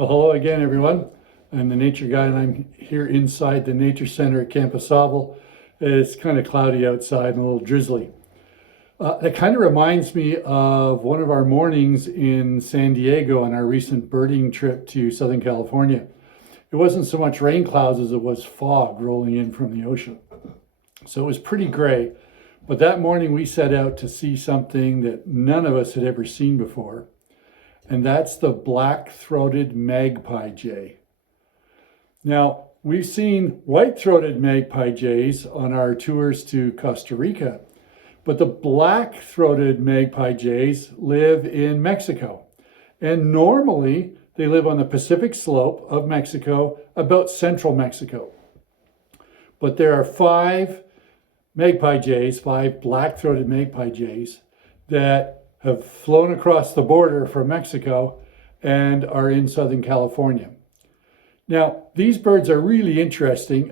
Well, hello again, everyone. I'm the Nature Guy, and I'm here inside the Nature Center at Camp Au. It's kind of cloudy outside and a little drizzly. It kind of reminds me of one of our mornings in San Diego on our recent birding trip to Southern California. It wasn't so much rain clouds as it was fog rolling in from the ocean. So it was pretty gray. But that morning we set out to see something that none of us had ever seen before. And that's the black-throated magpie jay. Now, we've seen white-throated magpie jays on our tours to Costa Rica, but the black-throated magpie jays live in Mexico. And normally, they live on the Pacific slope of Mexico, about central Mexico. But there are five black-throated magpie jays, that have flown across the border from Mexico and are in Southern California. Now, these birds are really interesting.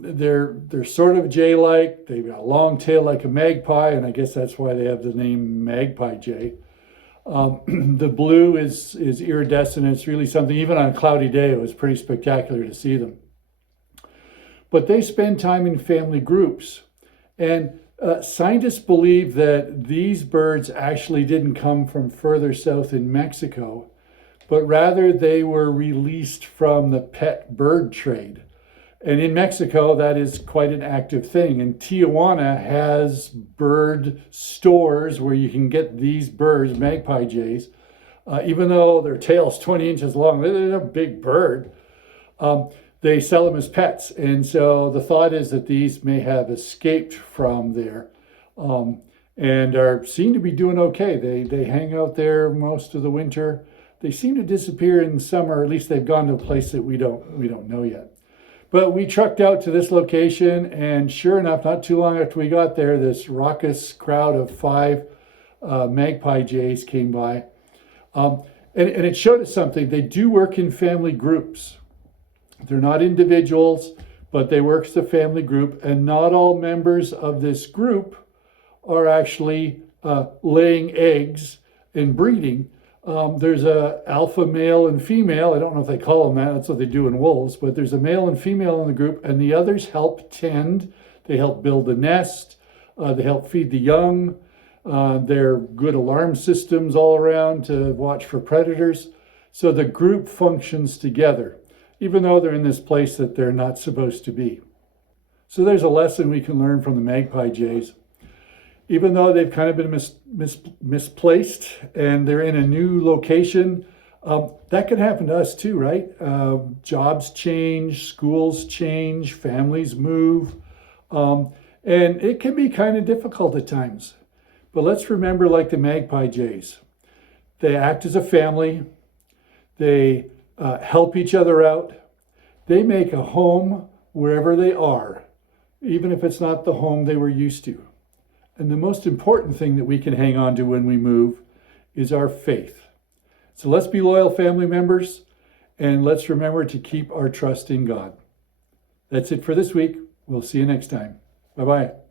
They're sort of jay-like. They've got a long tail like a magpie, and I guess that's why they have the name magpie jay. The blue is iridescent. It's really something. Even on a cloudy day, it was pretty spectacular to see them. But they spend time in family groups, and scientists believe that these birds actually didn't come from further south in Mexico, but rather they were released from the pet bird trade. And in Mexico, that is quite an active thing. And Tijuana has bird stores where you can get these birds, magpie jays, even though their tail's 20 inches long, they're a big bird. They sell them as pets. And so the thought is that these may have escaped from there and seem to be doing okay. They hang out there most of the winter. They seem to disappear in summer, or at least they've gone to a place that we don't know yet. But we trucked out to this location, and sure enough, not too long after we got there, this raucous crowd of five magpie jays came by. And it showed us something. They do work in family groups. They're not individuals, but they work as a family group, and not all members of this group are actually laying eggs and breeding. There's a alpha male and female. I don't know if they call them that. That's what they do in wolves, but there's a male and female in the group, and the others help tend. They help build the nest. They help feed the young. They're good alarm systems all around to watch for predators. So the group functions together, even though they're in this place that they're not supposed to be. So there's a lesson we can learn from the magpie jays. Even though they've kind of been misplaced and they're in a new location, that could happen to us too, right? Jobs change, schools change, families move, and it can be kind of difficult at times. But let's remember, like the magpie jays, they act as a family. They help each other out. They make a home wherever they are, even if it's not the home they were used to. And the most important thing that we can hang on to when we move is our faith. So let's be loyal family members, and let's remember to keep our trust in God. That's it for this week. We'll see you next time. Bye-bye.